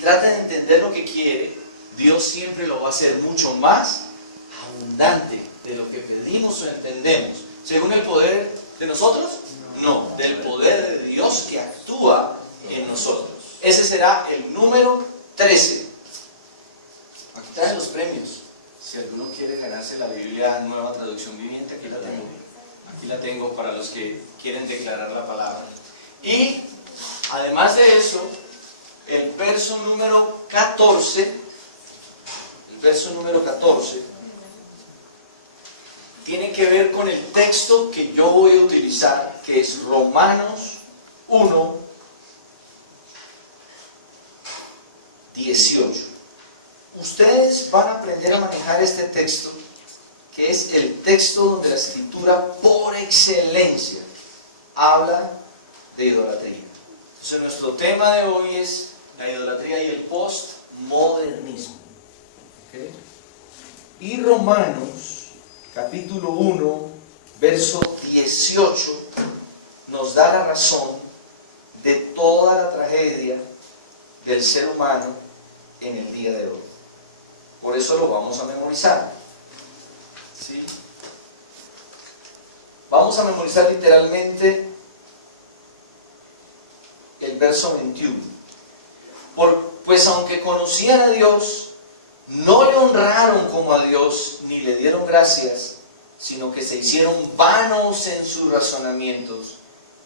trata de entender lo que quiere, Dios siempre lo va a hacer mucho más abundante de lo que pedimos o entendemos. ¿Según el poder de nosotros? No, del poder de Dios que actúa en nosotros. Ese será el número 13. Aquí traen los premios. Si alguno quiere ganarse la Biblia Nueva Traducción Viviente, aquí la tengo. Aquí la tengo para los que quieren declarar la palabra. Y además de eso, el verso número 14, tiene que ver con el texto que yo voy a utilizar, que es Romanos 1, 18. Ustedes van a aprender a manejar este texto, que es el texto donde la Escritura por excelencia habla de idolatría. Entonces nuestro tema de hoy es la idolatría y el postmodernismo. ¿Okay? Y Romanos, capítulo 1, verso 18, nos da la razón de toda la tragedia del ser humano en el día de hoy. Por eso lo vamos a memorizar. ¿Sí? Vamos a memorizar literalmente el verso 21. Pues aunque conocían a Dios, no le honraron como a Dios, ni le dieron gracias, sino que se hicieron vanos en sus razonamientos,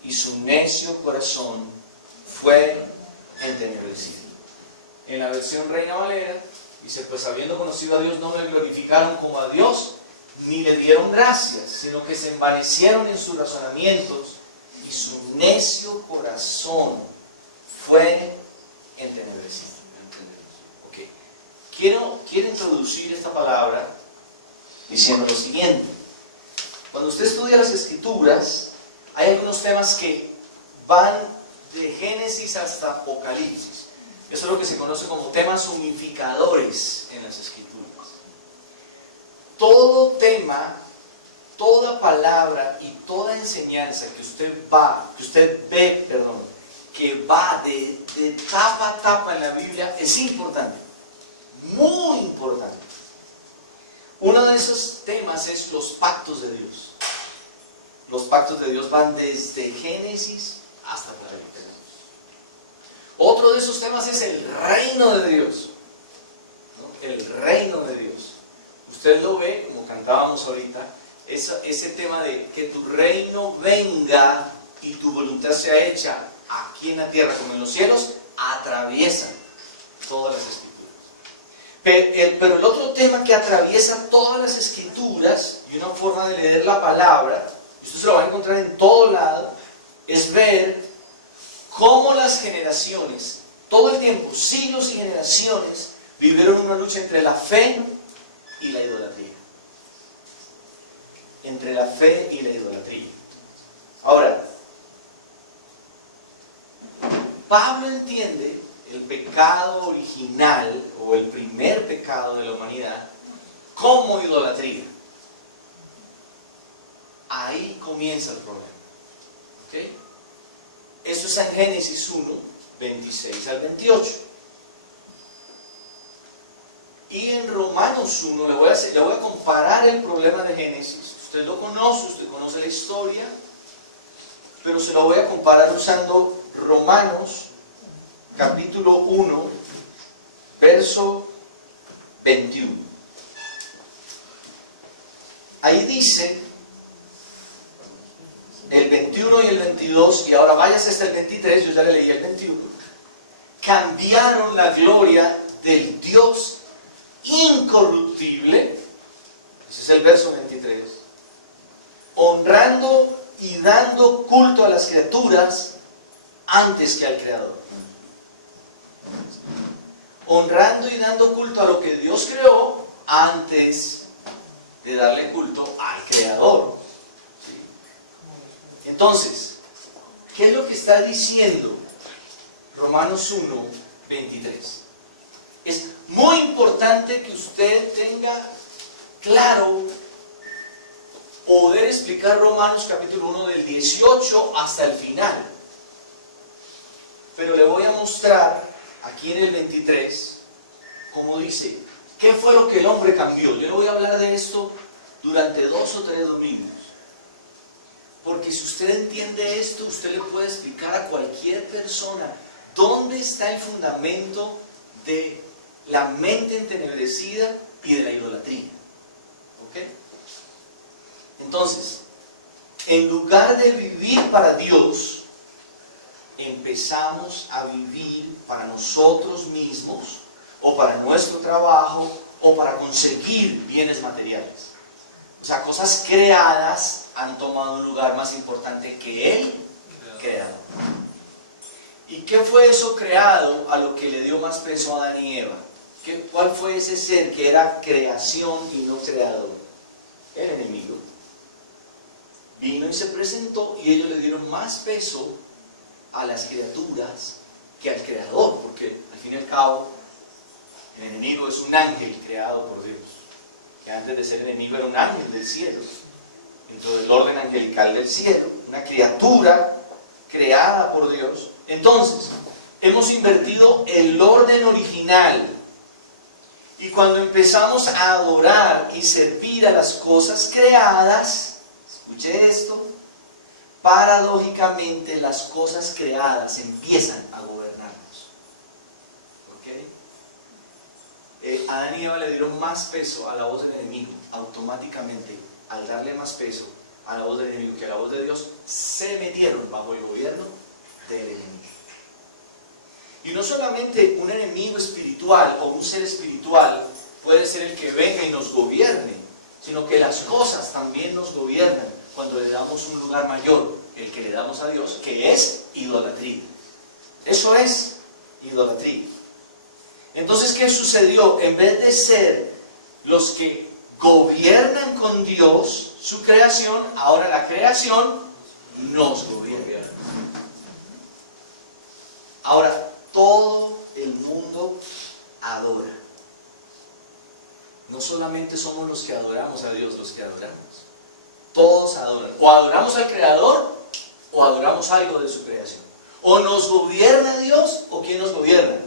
y su necio corazón fue entenebrecido. En la versión Reina Valera dice, pues habiendo conocido a Dios, no le glorificaron como a Dios, ni le dieron gracias, sino que se envanecieron en sus razonamientos, y su necio corazón fue entenebrecido. Okay. Quiero introducir esta palabra diciendo lo siguiente. Cuando usted estudia las Escrituras, hay algunos temas que van de Génesis hasta Apocalipsis. Eso es lo que se conoce como temas unificadores en las Escrituras. Todo tema, toda palabra y toda enseñanza que usted ve, que va de tapa a tapa en la Biblia, es importante, muy importante. Uno de esos temas es los pactos de Dios. Los pactos de Dios van desde Génesis hasta Apocalipsis. Otro de esos temas es el reino de Dios, ¿no? El reino de Dios. Usted lo ve, como cantábamos ahorita, ese tema de que tu reino venga y tu voluntad sea hecha aquí en la tierra como en los cielos, atraviesa todas las Escrituras. Pero el otro tema que atraviesa todas las Escrituras, y una forma de leer la palabra, y usted se lo va a encontrar en todo lado, es ver cómo las generaciones, todo el tiempo, siglos y generaciones, vivieron una lucha entre la fe y la idolatría. Entre la fe y la idolatría. Ahora, Pablo entiende el pecado original, o el primer pecado de la humanidad, como idolatría. Ahí comienza el problema. ¿Okay? Eso es en Génesis 1, 26 al 28. Y en Romanos 1 le voy a comparar el problema de Génesis. Usted lo conoce, usted conoce la historia, pero se lo voy a comparar usando Romanos capítulo 1, verso 21. Ahí dice el 21 y el 22, y ahora váyase hasta el 23, yo ya le leí el 21. Cambiaron la gloria del Dios incorruptible, ese es el verso 23, honrando y dando culto a las criaturas antes que al Creador. Honrando y dando culto a lo que Dios creó antes de darle culto al Creador. ¿Sí? Entonces, ¿qué es lo que está diciendo Romanos 1, 23? Es muy importante que usted tenga claro poder explicar Romanos capítulo 1 del 18 hasta el final. Pero le voy a mostrar aquí aquí en el 23, como dice, ¿qué fue lo que el hombre cambió? Yo le voy a hablar de esto durante 2 o 3 domingos. Porque si usted entiende esto, usted le puede explicar a cualquier persona dónde está el fundamento de la mente entenebrecida y de la idolatría. ¿Ok? Entonces, en lugar de vivir para Dios, empezamos a vivir para nosotros mismos, o para nuestro trabajo, o para conseguir bienes materiales. O sea, cosas creadas han tomado un lugar más importante que el creador. ¿Y qué fue eso creado a lo que le dio más peso a Adán y Eva? ¿Cuál fue ese ser que era creación y no creador? El enemigo. Vino y se presentó y ellos le dieron más peso a las criaturas que al creador, porque al fin y al cabo el enemigo es un ángel creado por Dios, que antes de ser enemigo era un ángel del cielo, dentro del orden angelical del cielo, una criatura creada por Dios. Entonces, hemos invertido el orden original, y cuando empezamos a adorar y servir a las cosas creadas, escuche esto, paradójicamente las cosas creadas empiezan a gobernarnos. ¿Ok? Adán y Eva le dieron más peso a la voz del enemigo. Automáticamente, al darle más peso a la voz del enemigo que a la voz de Dios, se metieron bajo el gobierno del enemigo. Y no solamente un enemigo espiritual o un ser espiritual puede ser el que venga y nos gobierne, sino que las cosas también nos gobiernan cuando le damos un lugar mayor, el que le damos a Dios, que es idolatría. Eso es idolatría. Entonces, ¿qué sucedió? En vez de ser los que gobiernan con Dios su creación, ahora la creación nos gobierna. Ahora, todo el mundo adora. No solamente somos los que adoramos a Dios, los que adoramos. Todos adoran. O adoramos al Creador, o adoramos algo de su creación. O nos gobierna Dios, o ¿quién nos gobierna?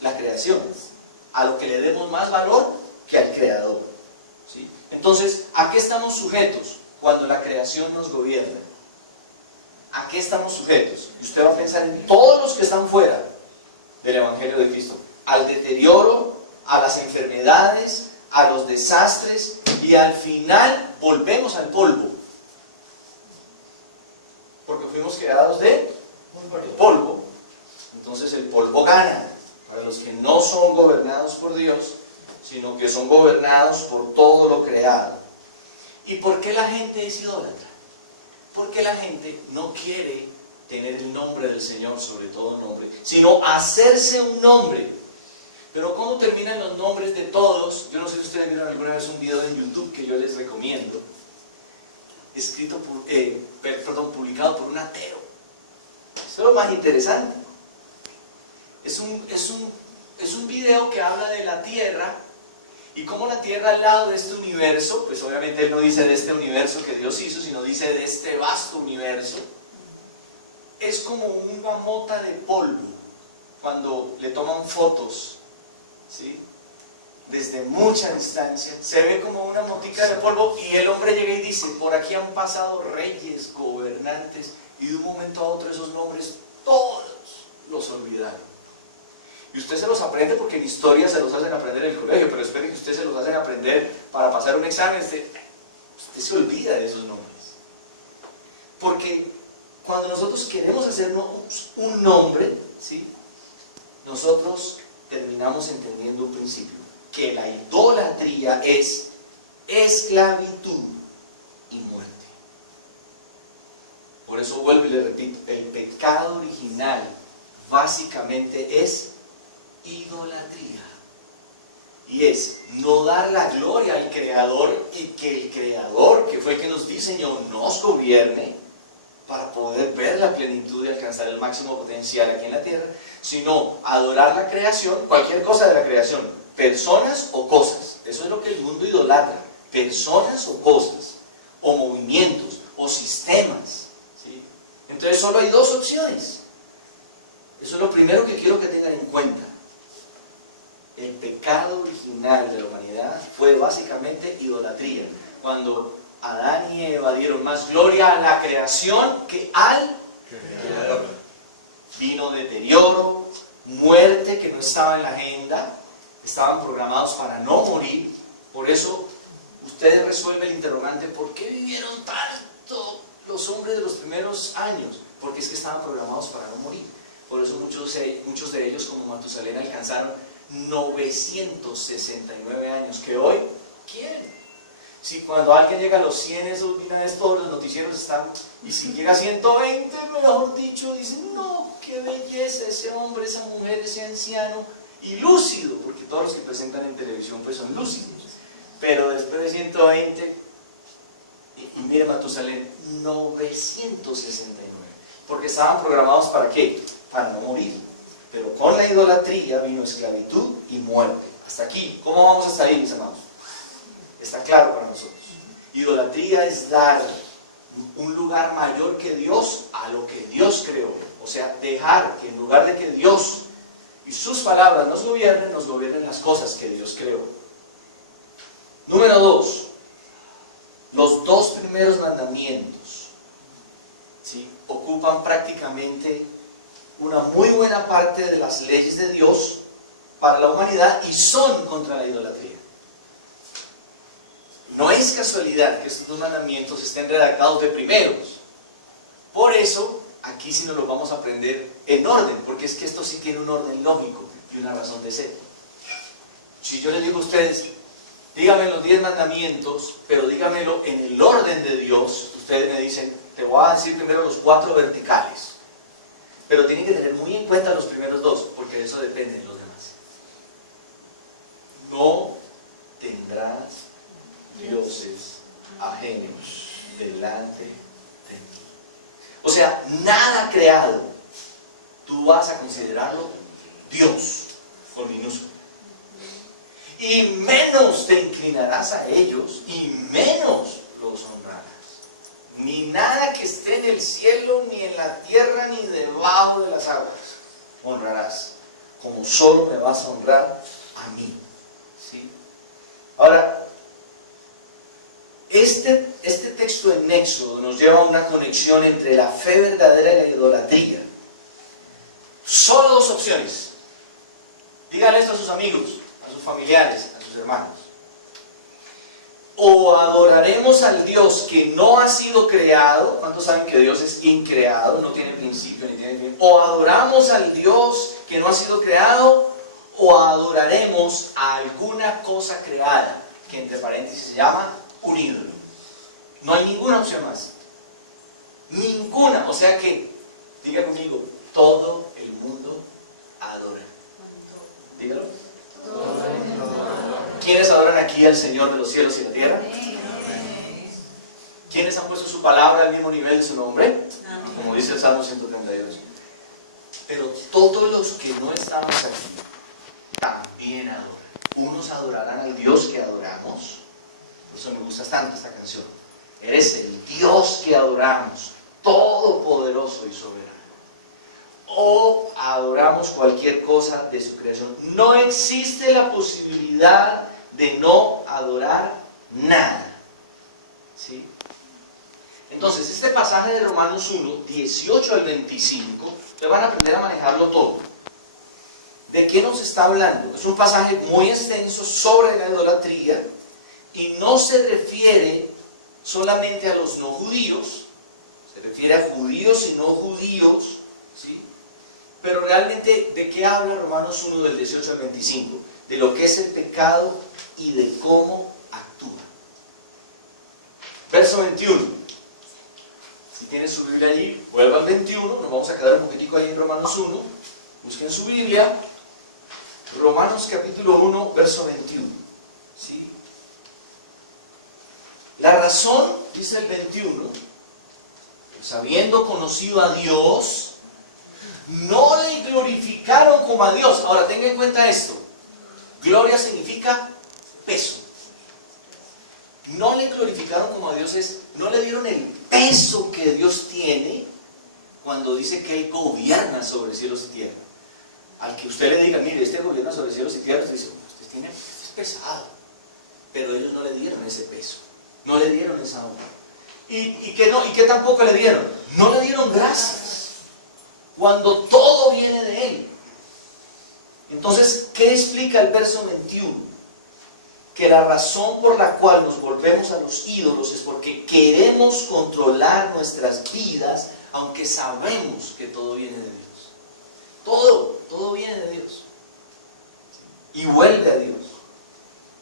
La creación. A lo que le demos más valor que al Creador. ¿Sí? Entonces, ¿a qué estamos sujetos cuando la creación nos gobierna? ¿A qué estamos sujetos? Y usted va a pensar en todos los que están fuera del Evangelio de Cristo. Al deterioro, a las enfermedades, a los desastres, y al final volvemos al polvo. Porque fuimos creados de polvo. Entonces el polvo gana para los que no son gobernados por Dios, sino que son gobernados por todo lo creado. ¿Y por qué la gente es idólatra? Porque la gente no quiere tener el nombre del Señor sobre todo nombre, sino hacerse un nombre. Pero ¿cómo terminan los nombres de todos? Yo no sé si ustedes vieron alguna vez un video en YouTube que yo les recomiendo, escrito por, publicado por un ateo. Esto es lo más interesante. Es un video que habla de la Tierra y cómo la Tierra al lado de este universo, pues obviamente él no dice de este universo que Dios hizo, sino dice de este vasto universo, es como una mota de polvo cuando le toman fotos, ¿sí? Desde mucha distancia, se ve como una motica de polvo y el hombre llega y dice, por aquí han pasado reyes, gobernantes, y de un momento a otro esos nombres todos los olvidaron. Y usted se los aprende porque en historia se los hacen aprender en el colegio, pero espere que usted se los hacen aprender para pasar un examen, usted se olvida de esos nombres. Porque cuando nosotros queremos hacernos un nombre, ¿sí? Nosotros terminamos entendiendo un principio, que la idolatría es esclavitud y muerte. Por eso vuelvo y le repito, el pecado original básicamente es idolatría. Y es no dar la gloria al Creador y que el Creador, que fue el que nos diseñó, nos gobierne para poder ver la plenitud y alcanzar el máximo potencial aquí en la tierra, sino adorar la creación, cualquier cosa de la creación, personas o cosas. Eso es lo que el mundo idolatra, personas o cosas, o movimientos, o sistemas, ¿sí? Entonces solo hay dos opciones. Eso es lo primero que quiero que tengan en cuenta. pecado original de la humanidad fue básicamente idolatría. Cuando Adán y Eva dieron más gloria a la creación que al Creador. Vino deterioro, muerte que no estaba en la agenda, estaban programados para no morir. Por eso ustedes resuelven el interrogante: ¿por qué vivieron tanto los hombres de los primeros años? Porque es que estaban programados para no morir. Por eso muchos de ellos, como Matusalén, alcanzaron 969 años, que hoy, ¿quién? Si cuando alguien llega a los 100, eso una vez todos los noticieros están, y si llega a 120, mejor dicho, dicen: no, qué belleza ese hombre, esa mujer, ese anciano, y lúcido, porque todos los que presentan en televisión pues son lúcidos. Pero después de 120, y mire Matusalén, 969, porque estaban programados ¿para qué? Para no morir. Pero con la idolatría vino esclavitud y muerte. Hasta aquí, ¿cómo vamos hasta ahí, mis amados? Está claro para nosotros. Idolatría es dar un lugar mayor que Dios a lo que Dios creó. O sea, dejar que en lugar de que Dios y sus palabras nos gobiernen las cosas que Dios creó. Número 2. Los dos primeros mandamientos, ¿sí?, ocupan prácticamente una muy buena parte de las leyes de Dios para la humanidad y son contra la idolatría. No es casualidad que estos dos mandamientos estén redactados de primeros. Por eso, aquí sí nos los vamos a aprender en orden, porque es que esto sí tiene un orden lógico y una razón de ser. Si yo les digo a ustedes: díganme los 10 mandamientos, pero dígamelo en el orden de Dios, ustedes me dicen: te voy a decir primero los 4 verticales. Pero tienen que tener muy en cuenta los primeros 2, porque de eso dependen los demás. No tendrás dioses ajenos delante de ti. O sea, nada creado tú vas a considerarlo Dios, con minúscula. Y menos te inclinarás a ellos, y menos los honrarás. Ni nada que esté en el cielo, ni en la tierra, ni debajo de las aguas honrarás, como solo me vas a honrar a mí. ¿Sí? Ahora, este texto en Éxodo nos lleva a una conexión entre la fe verdadera y la idolatría. Solo 2 opciones. Díganle esto a sus amigos, a sus familiares, a sus hermanos. O adoraremos al Dios que no ha sido creado. ¿Cuántos saben que Dios es increado? No tiene principio ni tiene fin. O adoramos al Dios que no ha sido creado, o adoraremos a alguna cosa creada, que entre paréntesis se llama un ídolo. No hay ninguna opción más. Ninguna. O sea que, diga conmigo, todo el mundo adora. Dígalo. ¿Quiénes adoran aquí al Señor de los cielos y la tierra? ¿Quiénes han puesto su palabra al mismo nivel de su nombre? Como dice el Salmo 132. Pero todos los que no estamos aquí también adoran. Unos adorarán al Dios que adoramos. Por eso me gusta tanto esta canción. Eres el Dios que adoramos, todopoderoso y soberano. O adoramos cualquier cosa de su creación. No existe la posibilidad de no adorar nada. ¿Sí? Entonces, este pasaje de Romanos 1, 18 al 25, le van a aprender a manejarlo todo. ¿De qué nos está hablando? Es un pasaje muy extenso sobre la idolatría y no se refiere solamente a los no judíos, se refiere a judíos y no judíos, ¿sí? Pero realmente, ¿de qué habla Romanos 1 del 18 al 25? De lo que es el pecado y de cómo actúa. Verso 21. Si tienen su Biblia allí, vuelva al 21, nos vamos a quedar un poquitico ahí en Romanos 1. Busquen su Biblia. Romanos capítulo 1, verso 21. ¿Sí? La razón, dice el 21, pues, habiendo conocido a Dios, no le glorificaron como a Dios. Ahora, tenga en cuenta esto. Gloria significa peso. No le glorificaron como a Dios es, no le dieron el peso que Dios tiene cuando dice que Él gobierna sobre cielos y tierra. Al que usted le diga, mire, este gobierna sobre cielos y tierra, usted dice, bueno, este es pesado. Pero ellos no le dieron ese peso, no le dieron esa honra. ¿Y qué tampoco le dieron? No le dieron gracias, cuando todo viene de Él. Entonces, ¿qué explica el verso 21? Que la razón por la cual nos volvemos a los ídolos es porque queremos controlar nuestras vidas, aunque sabemos que todo viene de Dios. Todo viene de Dios. Y vuelve a Dios.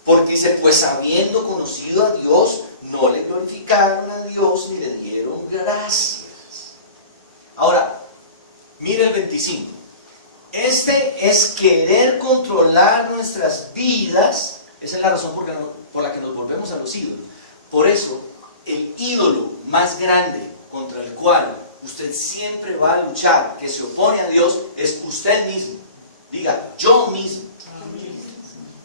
Porque dice, pues habiendo conocido a Dios, no le glorificaron a Dios ni le dieron gracias. Ahora, mire el 25. Este es querer controlar nuestras vidas. Esa es la razón por la que nos volvemos a los ídolos. Por eso, el ídolo más grande contra el cual usted siempre va a luchar, que se opone a Dios, es usted mismo. Diga, yo mismo.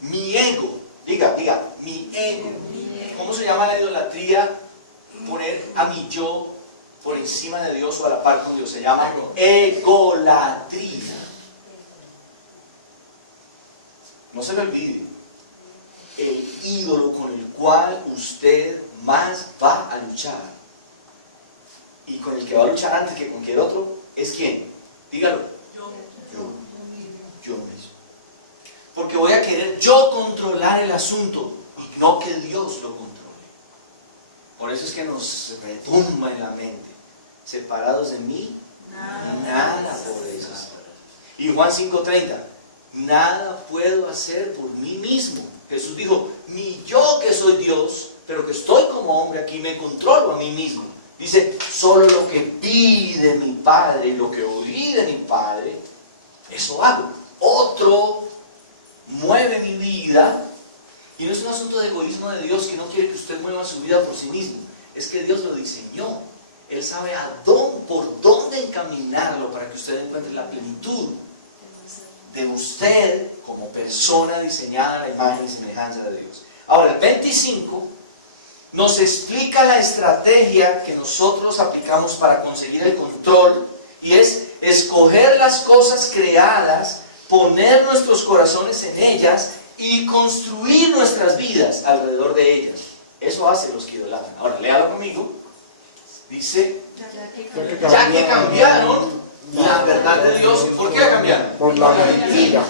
Mi ego. Diga, mi ego. ¿Cómo se llama la idolatría? Poner a mi yo por encima de Dios o a la par con Dios. Se llama egolatría. No se le olvide. El ídolo con el cual usted más va a luchar y con el que va a luchar antes que con cualquier otro es ¿quién? Dígalo. Yo mismo. Porque voy a querer yo controlar el asunto y no que Dios lo controle. Por eso es que nos retumba en la mente. Separados de mí, nada podéis hacer. Y Juan 5:30, nada puedo hacer por mí mismo. Jesús dijo, ni yo que soy Dios, pero que estoy como hombre aquí, me controlo a mí mismo. Dice, solo lo que vi de mi Padre y lo que oí de mi Padre, eso hago. Otro mueve mi vida, y no es un asunto de egoísmo de Dios que no quiere que usted mueva su vida por sí mismo. Es que Dios lo diseñó. Él sabe por dónde encaminarlo para que usted encuentre la plenitud de usted como persona diseñada a la imagen y semejanza de Dios. Ahora, el 25 nos explica la estrategia que nosotros aplicamos para conseguir el control, y es escoger las cosas creadas, poner nuestros corazones en ellas y construir nuestras vidas alrededor de ellas. Eso hace los que idolatran. Ahora, léalo conmigo. Dice, ya que cambiaron la verdad de Dios. ¿Por qué la cambiaron? Por la mentira.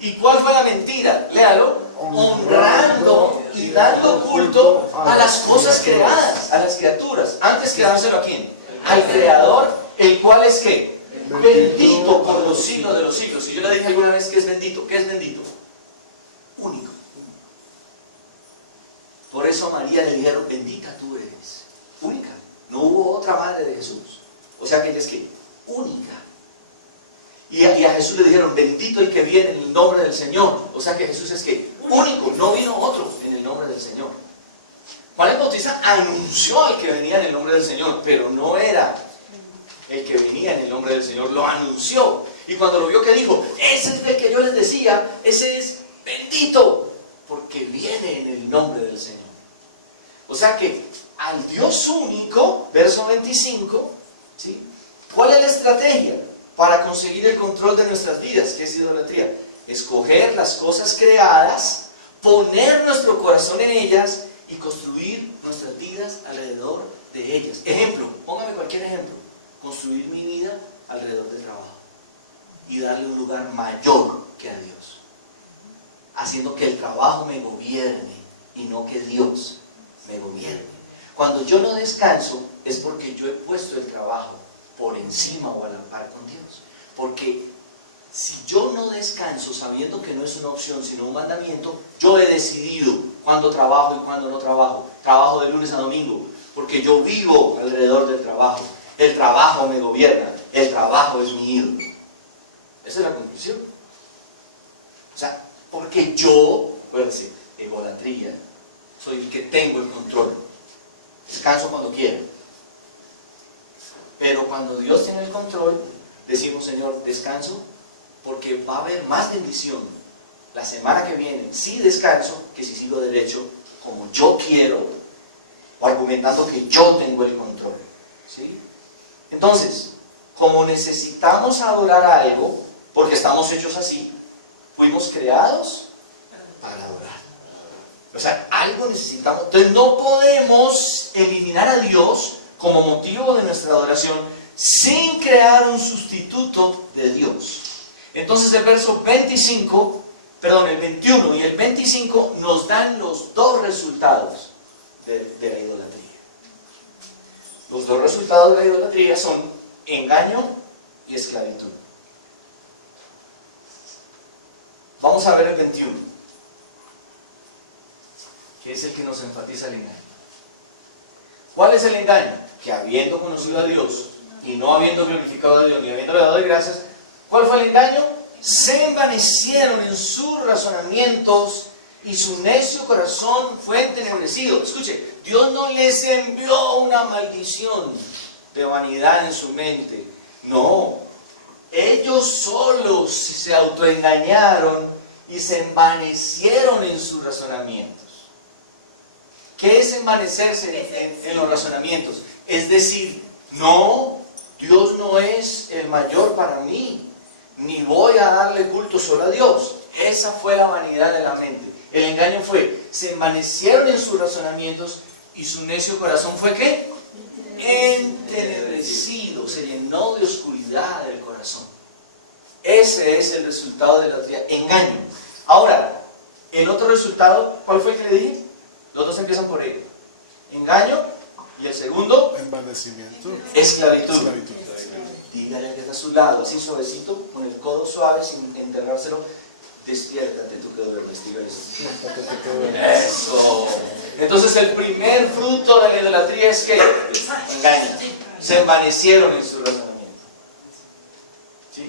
¿Y cuál fue la mentira? Léalo. Honrando y dando culto a las cosas creadas, a las criaturas. Antes que dárselo a quién? Al Creador, el cual es ¿qué? Bendito por los siglos de los siglos. Si yo le dije alguna vez que es bendito, ¿qué es bendito? Único. Por eso a María le dijeron, bendita tú eres. Única. No hubo otra madre de Jesús. O sea que ella es ¿qué? Única. Y a Jesús le dijeron, bendito el que viene en el nombre del Señor. O sea que Jesús es ¿qué? Único. No vino otro en el nombre del Señor. Juan el Bautista anunció al que venía en el nombre del Señor, pero no era el que venía en el nombre del Señor, lo anunció. Y cuando lo vio, que dijo, ese es el que yo les decía, ese es bendito, porque viene en el nombre del Señor. O sea que al Dios único, verso 25, ¿sí? ¿Cuál es la estrategia para conseguir el control de nuestras vidas? ¿Qué es idolatría? Escoger las cosas creadas, poner nuestro corazón en ellas y construir nuestras vidas alrededor de ellas. Ejemplo, póngame cualquier ejemplo. Construir mi vida alrededor del trabajo y darle un lugar mayor que a Dios, haciendo que el trabajo me gobierne y no que Dios me gobierne. Cuando yo no descanso es porque yo he puesto el trabajo por encima o a la par con Dios. Porque si yo no descanso sabiendo que no es una opción sino un mandamiento, yo he decidido cuándo trabajo y cuándo no trabajo. Trabajo de lunes a domingo porque yo vivo alrededor del trabajo. El trabajo me gobierna, el trabajo es mi ídolo. Esa es la conclusión. O sea, porque yo, acuérdense, egolatría, soy el que tengo el control. Descanso cuando quiero. Pero cuando Dios tiene el control, decimos, Señor, descanso porque va a haber más bendición la semana que viene si descanso que si sigo derecho como yo quiero o argumentando que yo tengo el control. ¿Sí? Entonces, como necesitamos adorar algo, porque estamos hechos así, fuimos creados Para adorar. O sea, algo necesitamos. Entonces no podemos eliminar a Dios como motivo de nuestra adoración sin crear un sustituto de Dios. Entonces el verso 25, perdón, el 21 y el 25 nos dan los dos resultados de la idolatría. Los dos resultados de la idolatría son engaño y esclavitud. Vamos a ver el 21, que es el que nos enfatiza el engaño. ¿Cuál es el engaño? Que habiendo conocido a Dios y no habiendo glorificado a Dios ni habiéndole dado gracias, ¿cuál fue el engaño? Se envanecieron en sus razonamientos y su necio corazón fue entenebrecido. Escuche, Dios no les envió una maldición de vanidad en su mente. No, ellos solos se autoengañaron y se envanecieron en sus razonamientos. ¿Qué es envanecerse en los razonamientos? Es decir, no, Dios no es el mayor para mí, ni voy a darle culto solo a Dios. Esa fue la vanidad de la mente. El engaño fue, se envanecieron en sus razonamientos y su necio corazón fue ¿qué? Entenebrecido, se llenó de oscuridad el corazón. Ese es el resultado de la idolatría, engaño. Ahora, el otro resultado, ¿cuál fue el que le dije? Los dos empiezan por E. Engaño, y el segundo, envanecimiento, esclavitud. Dígale al que está a su lado, así suavecito, con el codo suave, sin enterrárselo. Despiértate, tú que duermes, dígale eso. Eso. Entonces el primer fruto de la idolatría es que engaña. Se envanecieron en su razonamiento. ¿Sí?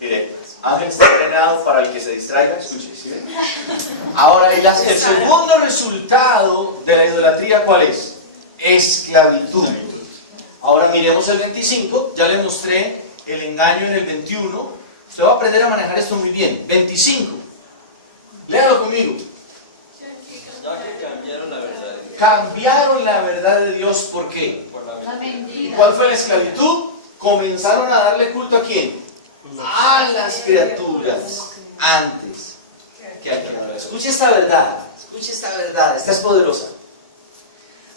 Mire, Ángel está entrenado para el que se distraiga. Escuche, ¿sí? Ahora, el segundo resultado de la idolatría, ¿cuál es? Esclavitud. Ahora miremos el 25, ya le mostré el engaño en el 21. Usted va a aprender a manejar esto muy bien. 25. Léalo conmigo. Cambiaron la verdad. Cambiaron la verdad de Dios, ¿por qué? Por la mentira. ¿Cuál fue la esclavitud? Comenzaron a darle culto a quién? A las criaturas antes que a Dios. Escuche esta verdad, esta es poderosa.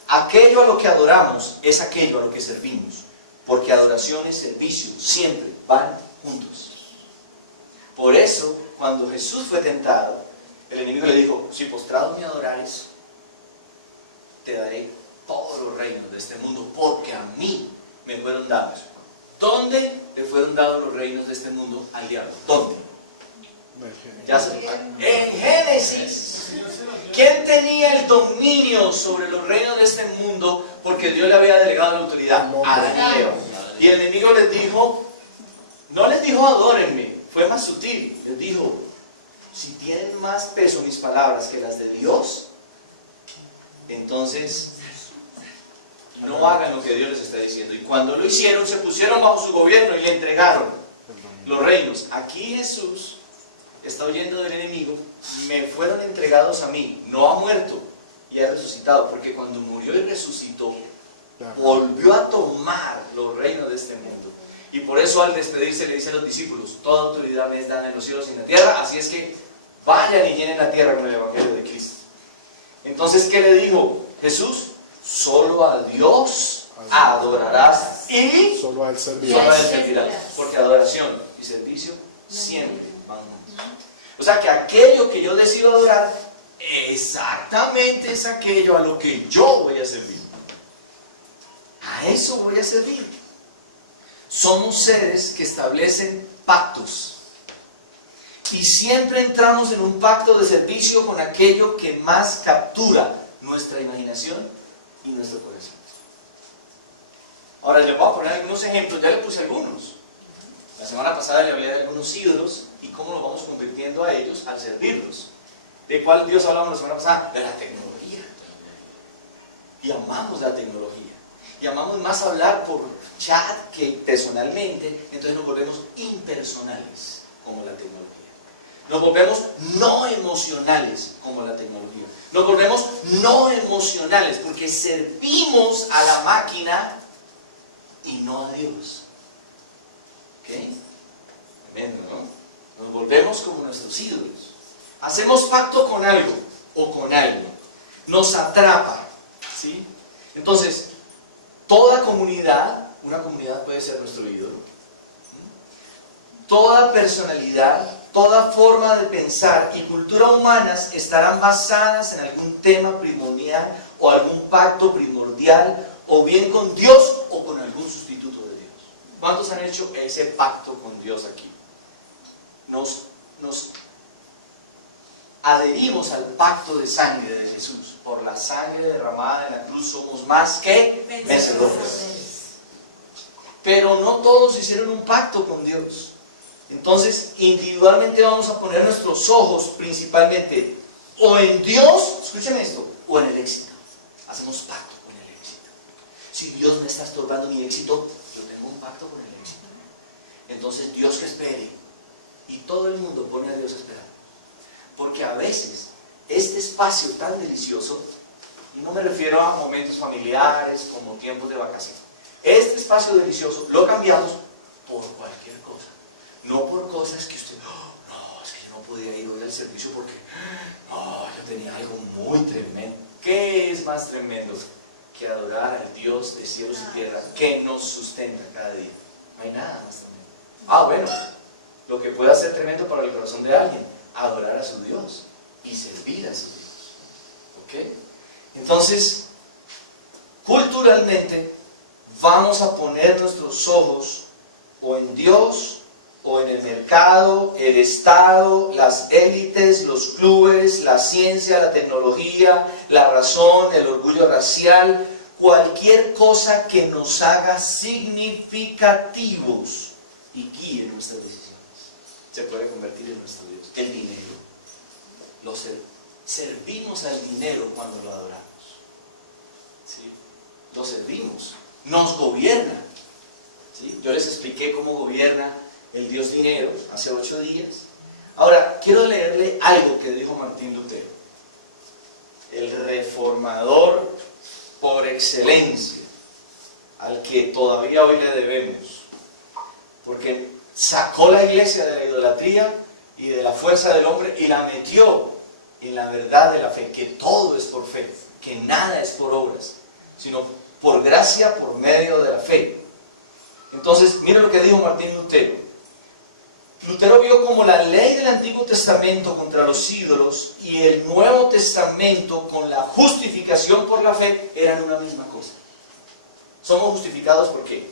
Aquello a lo que adoramos es aquello a lo que servimos, porque adoración y servicio siempre van juntos. Por eso, cuando Jesús fue tentado, el enemigo le dijo, si postrado me adorares, te daré todos los reinos de este mundo, porque a mí me fueron dados. ¿Dónde le fueron dados los reinos de este mundo al diablo? ¿Dónde? En Génesis. ¿Quién tenía el dominio sobre los reinos de este mundo? Porque Dios le había delegado la autoridad a Adán y Eva. Y el enemigo les dijo, no les dijo adórenme, fue más sutil. Les dijo, si tienen más peso mis palabras que las de Dios, entonces no hagan lo que Dios les está diciendo. Y cuando lo hicieron, se pusieron bajo su gobierno y le entregaron los reinos. Aquí Jesús está oyendo del enemigo, me fueron entregados a mí, no ha muerto y ha resucitado, porque cuando murió y resucitó, volvió a tomar los reinos de este mundo. Y por eso al despedirse le dice a los discípulos, toda autoridad me es dada en los cielos y en la tierra, así es que vayan y llenen la tierra con el evangelio de Cristo. Entonces, ¿qué le dijo Jesús? Solo a Dios adorarás y solo a Él servirás. Porque adoración y servicio siempre van juntos. O sea que aquello que yo decido adorar exactamente es aquello a lo que yo voy a servir. A eso voy a servir. Somos seres que establecen pactos. Y siempre entramos en un pacto de servicio con aquello que más captura nuestra imaginación y nuestro corazón. Ahora les voy a poner algunos ejemplos, ya le puse algunos. La semana pasada le hablé de algunos ídolos y cómo nos vamos convirtiendo a ellos al servirlos. ¿De cuál Dios hablamos la semana pasada? De la tecnología. Y amamos la tecnología. Y amamos más hablar por chat que personalmente, entonces nos volvemos impersonales como la tecnología. Nos volvemos no emocionales como la tecnología. Nos volvemos no emocionales porque servimos a la máquina y no a Dios. ¿Ok? Tremendo, ¿no? Nos volvemos como nuestros ídolos. hacemos pacto con algo o con alguien, nos atrapa, ¿sí? Entonces, toda comunidad, una comunidad puede ser nuestro ídolo, toda personalidad, toda forma de pensar y cultura humanas estarán basadas en algún tema primordial o algún pacto primordial, o bien con Dios o con algún sustituto de Dios. ¿Cuántos han hecho ese pacto con Dios aquí? Nos adherimos al pacto de sangre de Jesús. Por la sangre derramada en la cruz somos más que vencedores. Pero no todos hicieron un pacto con Dios. Entonces, individualmente vamos a poner nuestros ojos principalmente o en Dios, escúchame esto, o en el éxito. Hacemos pacto con el éxito. Si Dios me está estorbando mi éxito, yo tengo un pacto con el éxito. Entonces, Dios que espere. Y todo el mundo pone a Dios a esperar. Porque a veces, este espacio tan delicioso, y no me refiero a momentos familiares como tiempos de vacaciones, este espacio delicioso lo cambiamos por cualquier cosa. No por cosas que usted, no, es que yo no podía ir hoy al servicio porque, no, yo tenía algo muy tremendo. ¿Qué es más tremendo que adorar al Dios de cielos y tierra que nos sustenta cada día? No hay nada más tremendo. Bueno, lo que pueda ser tremendo para el corazón de alguien, adorar a su Dios y servir a su Dios. ¿Ok? Entonces, culturalmente, vamos a poner nuestros ojos o en Dios, o en el mercado, el Estado, las élites, los clubes, la ciencia, la tecnología, la razón, el orgullo racial, cualquier cosa que nos haga significativos y guíe nuestras decisiones. Se puede convertir en nuestro Dios. El dinero. Servimos al dinero cuando lo adoramos. ¿Sí? Lo servimos. Nos gobierna. ¿Sí? Yo les expliqué cómo gobierna el Dios dinero hace 8 días. Ahora, quiero leerle algo que dijo Martín Lutero, el reformador por excelencia, al que todavía hoy le debemos, porque sacó la iglesia de la idolatría y de la fuerza del hombre y la metió en la verdad de la fe, que todo es por fe, que nada es por obras, sino por gracia, por medio de la fe. Entonces, mira lo que dijo Martín Lutero. Lutero vio como la ley del Antiguo Testamento contra los ídolos y el Nuevo Testamento con la justificación por la fe eran una misma cosa. Somos justificados ¿por qué?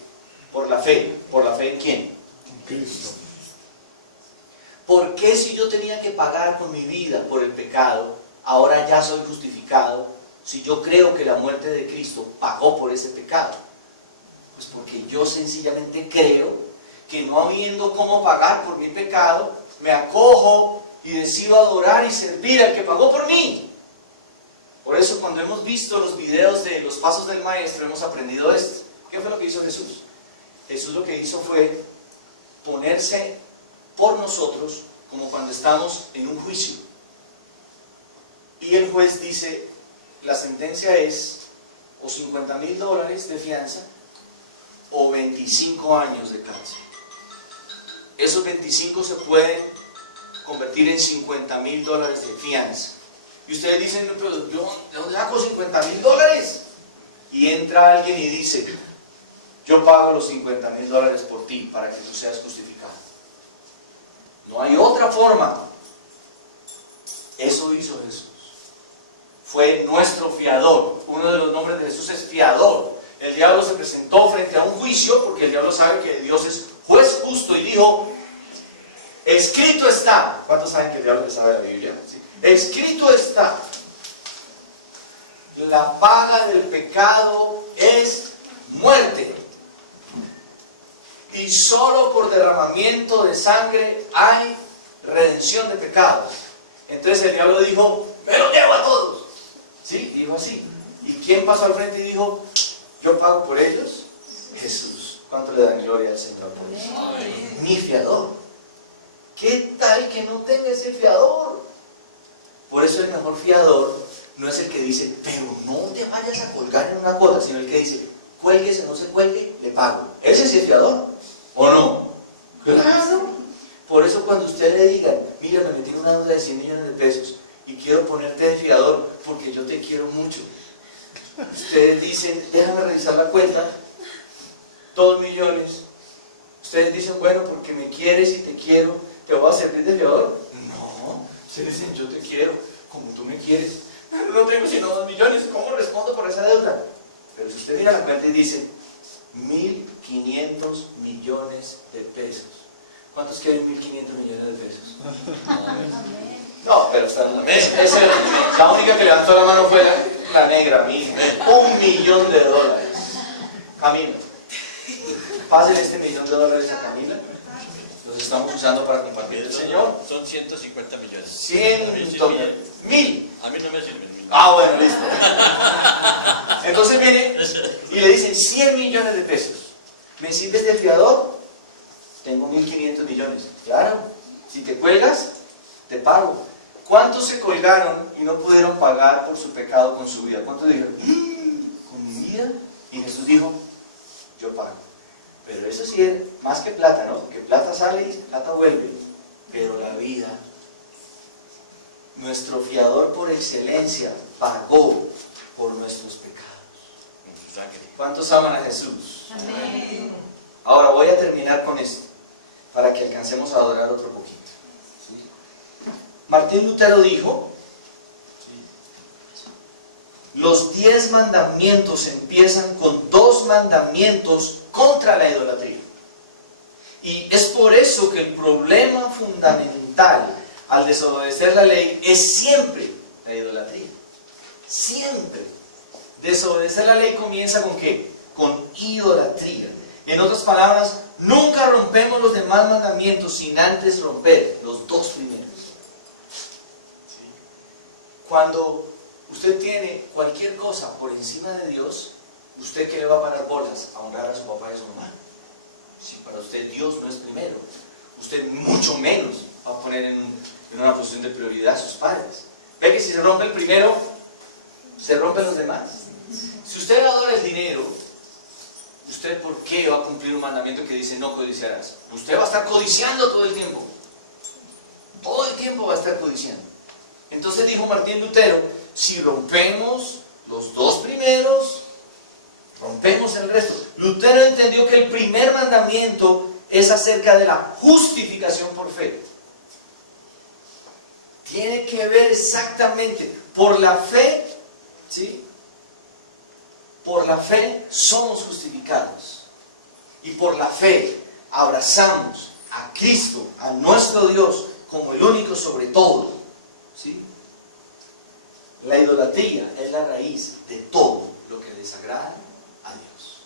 Por la fe. ¿Por la fe en quién? En Cristo. ¿Por qué si yo tenía que pagar con mi vida por el pecado, ahora ya soy justificado si yo creo que la muerte de Cristo pagó por ese pecado? Pues porque yo sencillamente creo que no habiendo cómo pagar por mi pecado, me acojo y decido adorar y servir al que pagó por mí. Por eso cuando hemos visto los videos de los pasos del maestro, hemos aprendido esto. ¿Qué fue lo que hizo Jesús? Jesús lo que hizo fue ponerse por nosotros como cuando estamos en un juicio. Y el juez dice, la sentencia es o $50,000 de fianza o 25 años de cárcel. Esos 25 se pueden convertir en $50,000 de fianza. Y ustedes dicen, pero yo ¿de dónde saco $50,000? Y entra alguien y dice, yo pago los $50,000 por ti para que tú seas justificado. No hay otra forma. Eso hizo Jesús. Fue nuestro fiador. Uno de los nombres de Jesús es fiador. El diablo se presentó frente a un juicio porque el diablo sabe que Dios es juez justo y dijo, escrito está. ¿Cuántos saben que el diablo le sabe la Biblia? ¿Sí? Escrito está. La paga del pecado es muerte. Y solo por derramamiento de sangre hay redención de pecados. Entonces el diablo dijo, me los llevo a todos. ¿Sí? Dijo así. ¿Y quién pasó al frente y dijo, yo pago por ellos? Jesús. ¿Cuánto le dan gloria al Señor por eso? Mi fiador. ¿Qué tal que no tenga ese fiador? Por eso el mejor fiador no es el que dice, pero no te vayas a colgar en una cuota, sino el que dice, cuélguese o no se cuelgue, le pago. Ese es el fiador, ¿o no? Claro. Por eso cuando usted le digan, mira, me metí en una deuda de 100 millones de pesos y quiero ponerte de fiador porque yo te quiero mucho. Ustedes dicen, déjame revisar la cuenta, 2 millones. Ustedes dicen, bueno, porque me quieres y te quiero, ¿te voy a servir de fiador? No, ustedes dicen, yo te quiero, como tú me quieres. Pero no tengo sino 2 millones, ¿cómo respondo por esa deuda? Pero si usted mira la cuenta y dice, 1.500 millones de pesos. ¿Cuántos quieren 1.500 millones de pesos? No, pero está la única que levantó la mano fue la negra, misma. $1 millón. Camila, pásenle este $1 millón a Camila. Los estamos usando para compartir el Señor. Son 150 millones. 100.000. A mí no me sirven. Ah, bueno, listo. Entonces viene y le dicen 100 millones de pesos. ¿Me sirves de fiador? Tengo 1.500 millones. Claro, si te cuelgas, te pago. ¿Cuántos se colgaron y no pudieron pagar por su pecado con su vida? ¿Cuántos dijeron, con mi vida? Y Jesús dijo, yo pago. Pero eso sí es más que plata, ¿no? Porque plata sale y plata vuelve. Pero la vida, nuestro fiador por excelencia, pagó por nuestros pecados. ¿Cuántos aman a Jesús? Amén. Ahora voy a terminar con esto, para que alcancemos a adorar otro poquito. ¿Sí? Martín Lutero dijo, los 10 mandamientos empiezan con 2 mandamientos contra la idolatría. Y es por eso que el problema fundamental al desobedecer la ley es siempre la idolatría. Siempre. Desobedecer la ley comienza ¿con qué? Con idolatría. En otras palabras, nunca rompemos los demás mandamientos sin antes romper los 2 primeros. Cuando usted tiene cualquier cosa por encima de Dios, ¿usted qué le va a parar bolas? A honrar a su papá y a su mamá. Si para usted Dios no es primero, usted mucho menos va a poner en una posición de prioridad a sus padres. ¿Ve que si se rompe el primero, se rompen los demás? Si usted adora el dinero, ¿usted por qué va a cumplir un mandamiento que dice no codiciarás? Usted va a estar codiciando todo el tiempo. Todo el tiempo va a estar codiciando. Entonces dijo Martín Lutero, si rompemos los 2 primeros, rompemos el resto. Lutero entendió que el primer mandamiento es acerca de la justificación por fe. Tiene que ver exactamente, por la fe, ¿sí? Por la fe somos justificados. Y por la fe abrazamos a Cristo, a nuestro Dios, como el único sobre todo. ¿Sí? La idolatría es la raíz de todo lo que desagrada a Dios.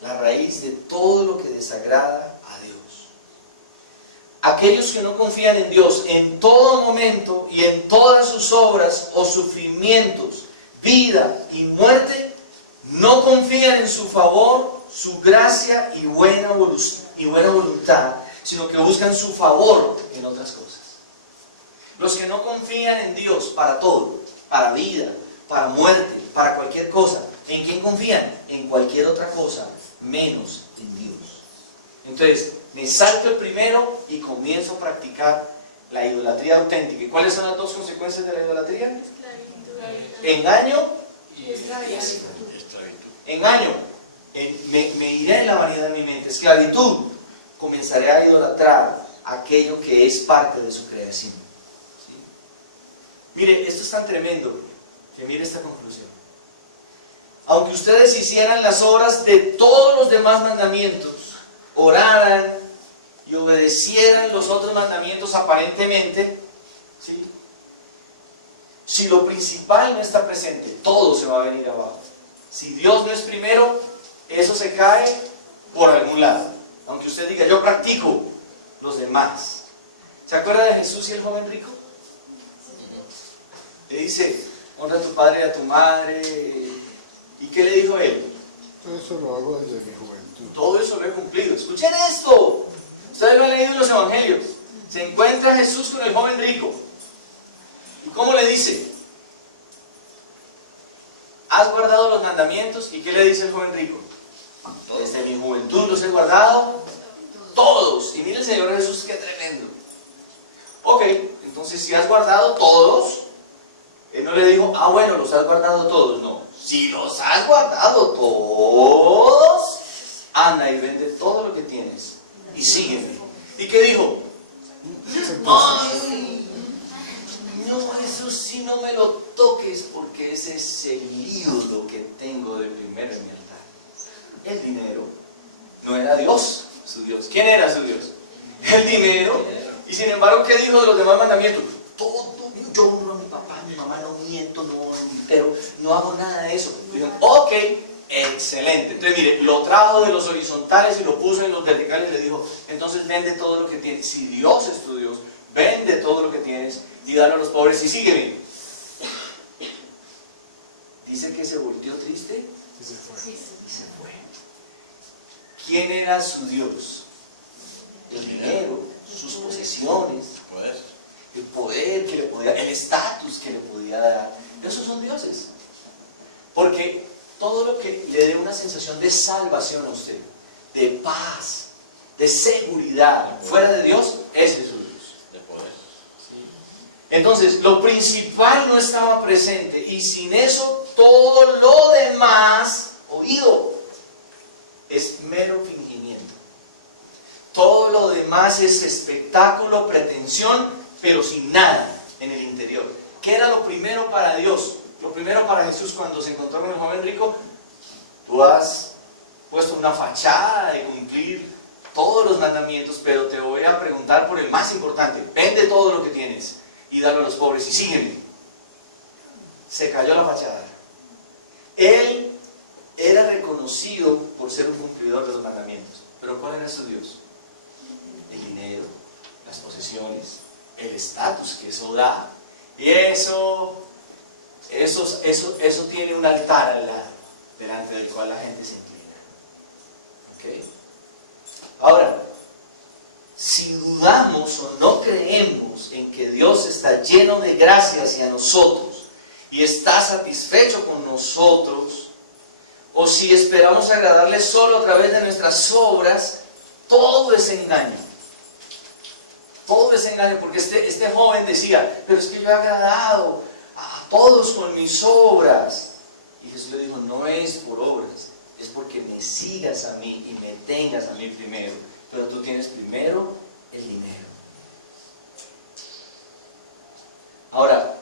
La raíz de todo lo que desagrada a Dios. Aquellos que no confían en Dios en todo momento y en todas sus obras o sufrimientos, vida y muerte, no confían en su favor, su gracia y buena voluntad, sino que buscan su favor en otras cosas. Los que no confían en Dios para todo, para vida, para muerte, para cualquier cosa, ¿en quién confían? En cualquier otra cosa, menos en Dios. Entonces, me salto el primero y comienzo a practicar la idolatría auténtica. ¿Y cuáles son las 2 consecuencias de la idolatría? Engaño y esclavitud. Engaño, me iré en la vanidad de mi mente. Esclavitud, comenzaré a idolatrar aquello que es parte de su creación. ¿Sí? Mire, esto es tan tremendo que mire esta conclusión. Aunque ustedes hicieran las obras de todos los demás mandamientos, oraran y obedecieran los otros mandamientos aparentemente, ¿sí? Si lo principal no está presente, todo se va a venir abajo. Si Dios no es primero, eso se cae por algún lado. Aunque usted diga, yo practico los demás. ¿Se acuerda de Jesús y el joven rico? Le dice, honra a tu padre y a tu madre. ¿Y qué le dijo él? Eso lo hago desde mi juventud. Todo eso lo he cumplido. Escuchen esto. Ustedes lo han leído en los evangelios. Se encuentra Jesús con el joven rico. ¿Y cómo le dice? ¿Has guardado los mandamientos? ¿Y qué le dice el joven rico? Desde mi juventud los he guardado todos. Y mire el Señor Jesús, qué tremendo. Ok, entonces si has guardado todos, Él no le dijo, ah bueno, los has guardado todos. No, si los has guardado todos, anda y vende todo lo que tienes y sígueme. ¿Y qué dijo? Ay, no, eso sí no me lo toques, porque ese es el ídolo que tengo de primero en mi altar. El dinero no era Dios, su Dios. ¿Quién era su Dios? El dinero. Y sin embargo, ¿qué dijo de los demás mandamientos? Todo, yo honro a mi papá, a mi mamá, no miento, no adultero, no hago nada de eso. Dijeron, ok, excelente. Entonces mire, lo trajo de los horizontales y lo puso en los verticales y le dijo, entonces vende todo lo que tienes. Si Dios es tu Dios, vende todo lo que tienes y dale a los pobres y sígueme. Dice que se volvió triste Y se fue. Sí, y se fue. ¿Quién era su Dios? El dinero, sus posesiones, el poder que le podía, el estatus que le podía dar. Esos son dioses. Porque todo lo que le dé una sensación de salvación a usted, de paz, de seguridad, fuera de Dios, ese es su Dios. De poder. Entonces, lo principal no estaba presente y sin eso todo lo demás, oído, es mero fingimiento. Todo lo demás es espectáculo, pretensión, pero sin nada en el interior. ¿Qué era lo primero para Dios? Lo primero para Jesús cuando se encontró con el joven rico, tú has puesto una fachada de cumplir todos los mandamientos, pero te voy a preguntar por el más importante. Vende todo lo que tienes y dalo a los pobres y sígueme. Se cayó la fachada. Él era reconocido por ser un cumplidor de los mandamientos. Pero ¿cuál era su Dios? El dinero, las posesiones, el estatus que eso da. Y eso tiene un altar al lado, delante del cual la gente se inclina. ¿Ok? Ahora, si dudamos o no creemos en que Dios está lleno de gracia hacia nosotros y está satisfecho con nosotros, o si esperamos agradarle solo a través de nuestras obras, todo es engaño. Todo es engaño, porque este joven decía, pero es que yo he agradado a todos con mis obras. Y Jesús le dijo, no es por obras, es porque me sigas a mí y me tengas a mí primero. Pero tú tienes primero el dinero. Ahora,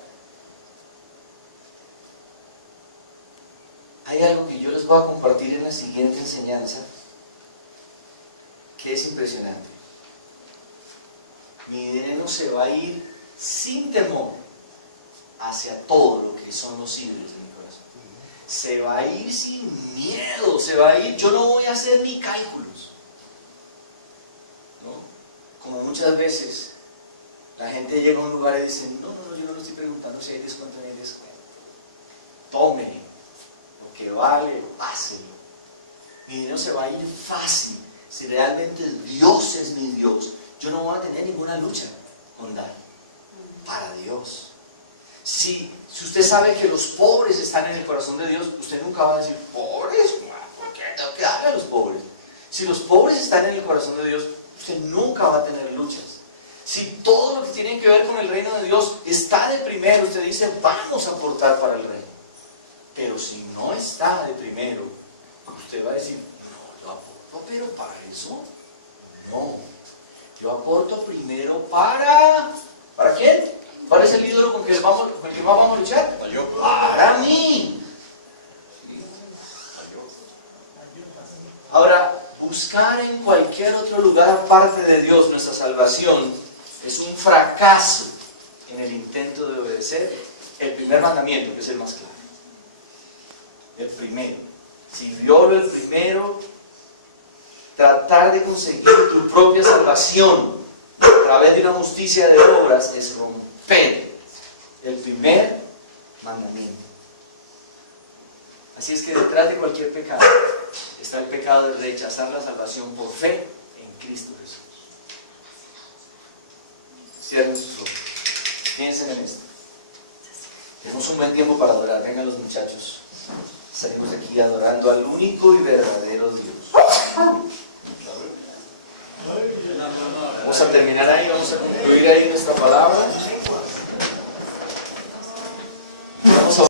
hay algo que yo les voy a compartir en la siguiente enseñanza, que es impresionante. Mi dinero se va a ir sin temor hacia todo lo que son los ídolos de mi corazón. Se va a ir sin miedo, se va a ir, yo no voy a hacer ni cálculos. ¿No? Como muchas veces la gente llega a un lugar y dice, no, yo no lo estoy preguntando si hay descuento o no hay descuento. Tome lo que vale, páselo. Mi dinero se va a ir fácil. Si realmente Dios es mi Dios, yo no voy a tener ninguna lucha con dar para Dios. Si usted sabe que los pobres están en el corazón de Dios, usted nunca va a decir, ¿pobres? ¿Por qué tengo que darle a los pobres? Si los pobres están en el corazón de Dios, usted nunca va a tener luchas. Si todo lo que tiene que ver con el reino de Dios está de primero, usted dice, vamos a aportar para el reino. Pero si no está de primero, usted va a decir, no, yo aporto, pero para eso, no. Yo aporto primero ¿para quién? ¿Cuál es el ídolo con el que más vamos a luchar? Para mí. Ahora, buscar en cualquier otro lugar aparte de Dios nuestra salvación es un fracaso en el intento de obedecer el primer mandamiento, que es el más claro. El primero. Si violo el primero, tratar de conseguir tu propia salvación a través de una justicia de obras es romper el primer mandamiento. Así es que detrás de cualquier pecado está el pecado de rechazar la salvación por fe en Cristo Jesús. Cierren sus ojos. Piensen en esto. Tenemos un buen tiempo para adorar. Vengan los muchachos. Salimos de aquí adorando al único y verdadero Dios. Vamos a terminar ahí, vamos a concluir ahí nuestra palabra.